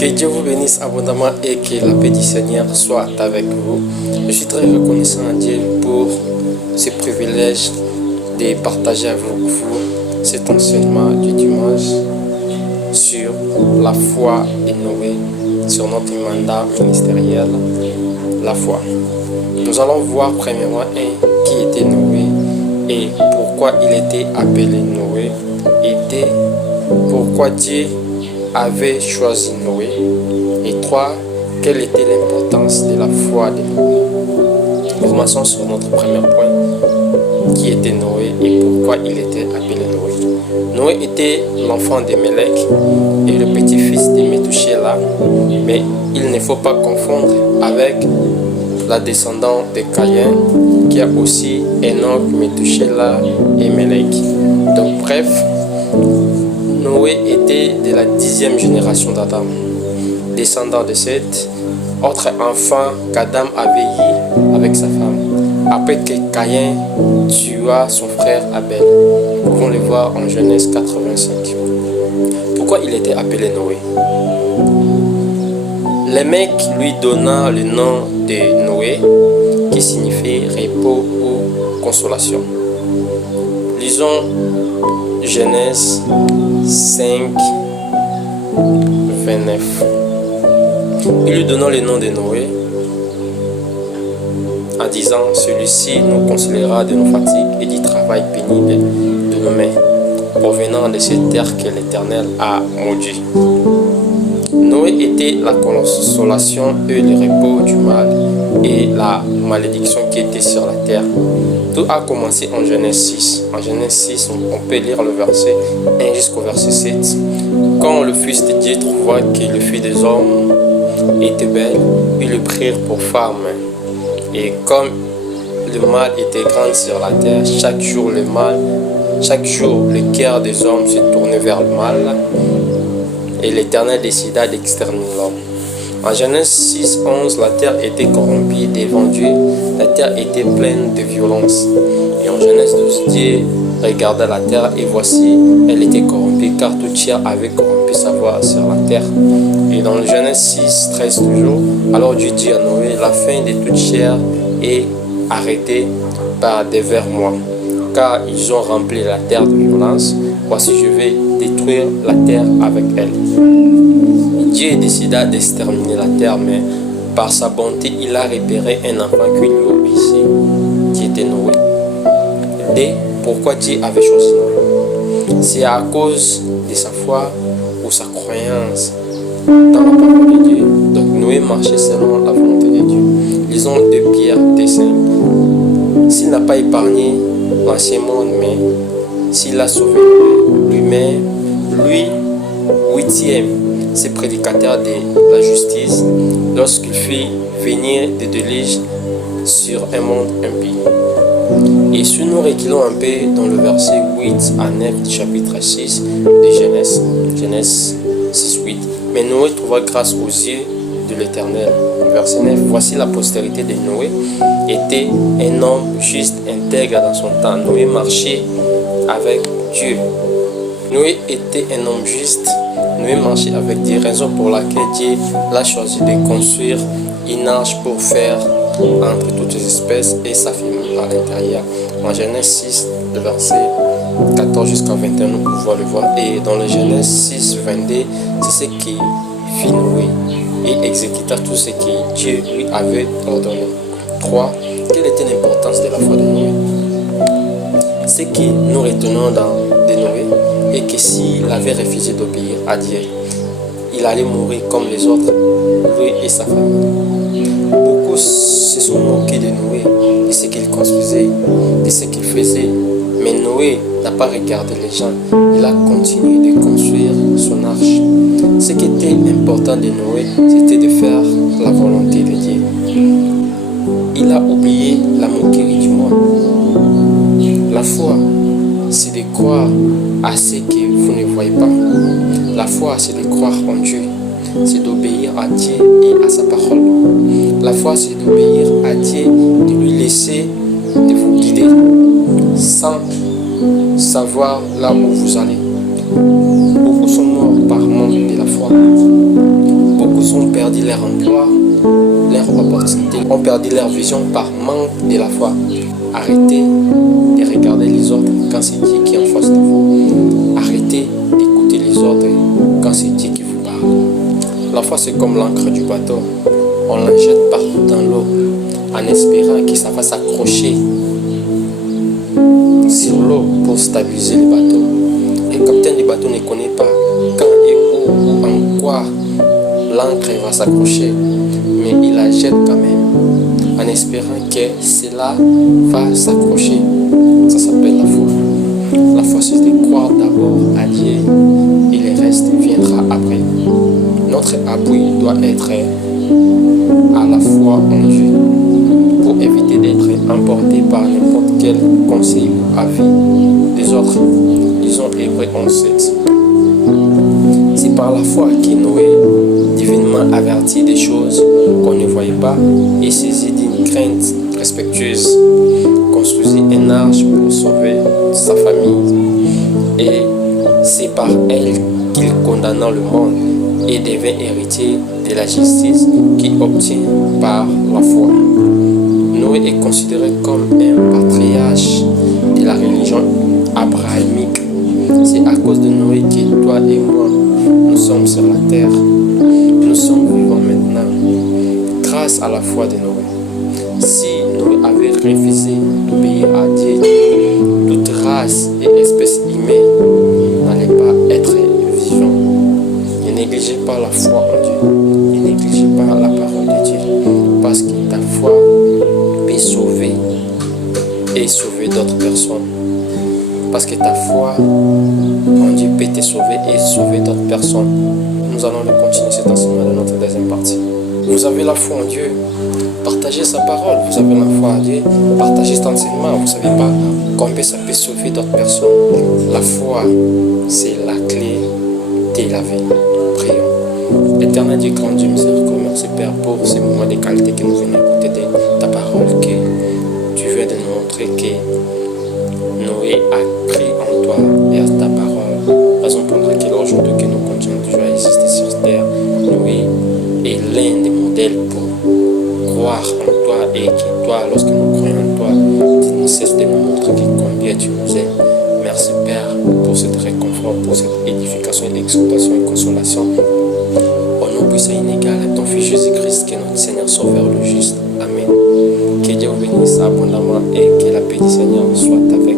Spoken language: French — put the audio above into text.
Que Dieu vous bénisse abondamment et que la paix du Seigneur soit avec vous. Je suis très reconnaissant à Dieu pour ce privilège de partager avec vous cet enseignement du dimanche sur la foi de Noé, sur notre mandat ministériel, la foi. Nous allons voir premièrement qui était Noé et pourquoi il était appelé Noé, et pourquoi Dieu avait choisi Noé, et 3. Quelle était l'importance de la foi de Noé. Nous commençons sur notre premier point, qui était Noé et pourquoi il était appelé Noé. Noé était l'enfant de Mélec et le petit-fils de Métouchéla, mais il ne faut pas confondre avec la descendante de Caïn, qui a aussi Enoch, Métouchéla et Mélec. Donc bref, Noé était de la 10e génération d'Adam, descendant de Seth, autre enfant qu'Adam avait eu avec sa femme, après que Caïn tua son frère Abel. Nous pouvons le voir en Genèse 85. Pourquoi il était appelé Noé? Le mec lui donna le nom de Noé, qui signifie repos ou consolation. Lisons Genèse 5, 29. Il lui donna le nom de Noé en disant: celui-ci nous consolera de nos fatigues et du travail pénible de nos mains, provenant de cette terre que l'Éternel a maudit. Noé était la consolation et le repos du mal et la malédiction qui était sur la terre. Tout a commencé en Genèse 6. En Genèse 6, on peut lire le verset 1 jusqu'au verset 7. Quand le Fils de Dieu trouva que le fils des hommes était belle, ils le prirent pour femme. Et comme le mal était grand sur la terre, chaque jour le cœur des hommes se tournait vers le mal, et l'Éternel décida d'exterminer l'homme. En Genèse 6, 11, la terre était corrompue devant Dieu, la terre était pleine de violence. Et en Genèse 12, Dieu regarda la terre et voici, elle était corrompue, car toute chair avait corrompu sa voie sur la terre. Et dans le Genèse 6, 13 toujours, alors Dieu dit à Noé: la fin de toute chair est arrêtée par devers moi, car ils ont rempli la terre de violence. Voici, je vais détruire la terre avec elle. Dieu décida d'exterminer la terre, mais par sa bonté, il a repéré un enfant qui lui obéissait, qui était Noé. Et pourquoi Dieu avait choisi Noé? C'est à cause de sa foi ou sa croyance dans la parole de Dieu. Donc Noé marchait selon la volonté de Dieu. Lisons 2 Pierre 5. S'il n'a pas épargné l'ancien monde, mais s'il a sauvé lui-même, lui, 8e, c'est prédicateur de la justice, lorsqu'il fit venir des déluges sur un monde impie. Et si nous reculons un peu dans le verset 8 à 9 du chapitre 6 de Genèse 6, 8, mais Noé trouva grâce aux yeux de l'Éternel. Verset 9, voici la postérité de Noé était un homme juste, intègre dans son temps. Noé marchait avec Dieu. Noé était un homme juste. Noé marchait avec Dieu, raison pour laquelle Dieu l'a choisi de construire une arche pour faire entre toutes les espèces et sa famille à l'intérieur. En Genèse 6, le verset 14 jusqu'à 21, nous pouvons le voir. Et dans le Genèse 6, 22, c'est ce qui fit Noé et exécuta tout ce que Dieu lui avait ordonné. 3. Quelle était l'importance de la foi de Noé? Ce que nous retenons de Noé est que s'il avait refusé d'obéir à Dieu, il allait mourir comme les autres, lui et sa famille. Beaucoup se sont moqués de Noé, de ce qu'il construisait, de ce qu'il faisait. Mais Noé n'a pas regardé les gens, il a continué de construire son arche. Ce qui était important de Noé, c'était de faire la volonté de Dieu. Il a oublié la moquerie du monde. La foi, c'est de croire à ce que vous ne voyez pas. La foi, c'est de croire en Dieu. C'est d'obéir à Dieu et à sa parole. La foi, c'est d'obéir à Dieu, de lui laisser de vous guider sans savoir là où vous allez. Beaucoup sont morts par manque de la foi. perdu leur emploi, leur opportunité, ont perdu leur vision par manque de la foi. Arrêtez de regarder les autres quand c'est Dieu qui est en face de vous. Arrêtez d'écouter les autres quand c'est Dieu qui vous parle. La foi, c'est comme l'encre du bateau. On la jette partout dans l'eau en espérant que ça va s'accrocher sur l'eau pour stabiliser le bateau. Le capitaine du bateau ne connaît pas quand et où ou en quoi l'encre va s'accrocher, mais il la jette quand même en espérant que cela va s'accrocher. Ça s'appelle la foi. La foi, c'est de croire d'abord à Dieu et le reste viendra après. Notre appui doit être à la foi en Dieu pour éviter d'être emporté par n'importe quel conseil ou avis des autres. Lisons Hébreux 11:7. C'est par la foi que Noé, divinement averti des choses qu'on ne voyait pas et saisi d'une crainte respectueuse, construisit un arche pour sauver sa famille. Et c'est par elle qu'il condamna le monde et devint héritier de la justice qu'il obtient par la foi. Noé est considéré comme un patriarche de la religion abrahamique. C'est à cause de Noé que toi et moi, nous sommes sur la terre. Nous sommes vivants maintenant grâce à la foi de Noé. Si Noé avait refusé d'obéir à Dieu, toute race et espèce humaine n'allait pas être vivant. Ne négligez pas la foi en Dieu. Ne négligez pas la parole de Dieu. Parce que ta foi peut sauver et sauver d'autres personnes. Parce que ta foi en Dieu peut te sauver et sauver d'autres personnes. Nous allons le continuer cet enseignement dans notre deuxième partie. Vous avez la foi en Dieu, partagez sa parole. Vous avez la foi en Dieu, partagez cet enseignement. Vous ne savez pas combien ça peut sauver d'autres personnes. La foi, c'est la clé de la vie. Prions. Éternel Dieu, grand Dieu, miséricordieux, merci Père pour ces moments de qualité que nous venons écouter de ta parole, que tu viens de nous montrer que Noé a cru en toi et à ta parole. Raison pour laquelle aujourd'hui que nous continuons toujours à exister sur terre, Noé est l'un des modèles pour croire en toi et que toi, lorsque nous croyons en toi, tu ne cesses de nous montrer combien tu nous aimes. Merci Père pour cette réconfort, pour cette édification, exhortation et consolation. Au nom puissant inégal à ton Fils Jésus-Christ, qui est notre Seigneur Sauveur le juste. Amen. Que Dieu vous bénisse abondamment et que la paix du Seigneur soit avec vous.